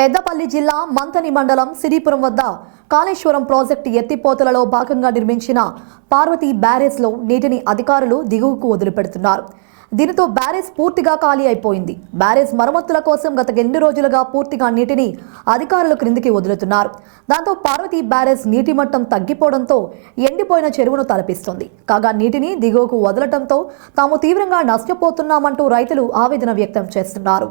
పెద్దపల్లి జిల్లా మంతని మండలం సిరిపురం వద్ద కాళేశ్వరం ప్రాజెక్టు ఎత్తిపోతలలో భాగంగా నిర్మించిన పార్వతి బ్యారేజ్లో నీటిని అధికారులు దిగువకు వదిలిపెడుతున్నారు. దీనితో బ్యారేజ్ పూర్తిగా ఖాళీ అయిపోయింది. బ్యారేజ్ మరమ్మతుల కోసం గత 2 రోజులుగా పూర్తిగా నీటిని అధికారులు క్రిందికి వదులుతున్నారు. దాంతో పార్వతి బ్యారేజ్ నీటి మట్టం తగ్గిపోవడంతో ఎండిపోయిన చెరువును తలపిస్తుంది. కాగా నీటిని దిగువకు వదలటంతో తాము తీవ్రంగా నష్టపోతున్నామంటూ రైతులు ఆవేదన వ్యక్తం చేస్తున్నారు.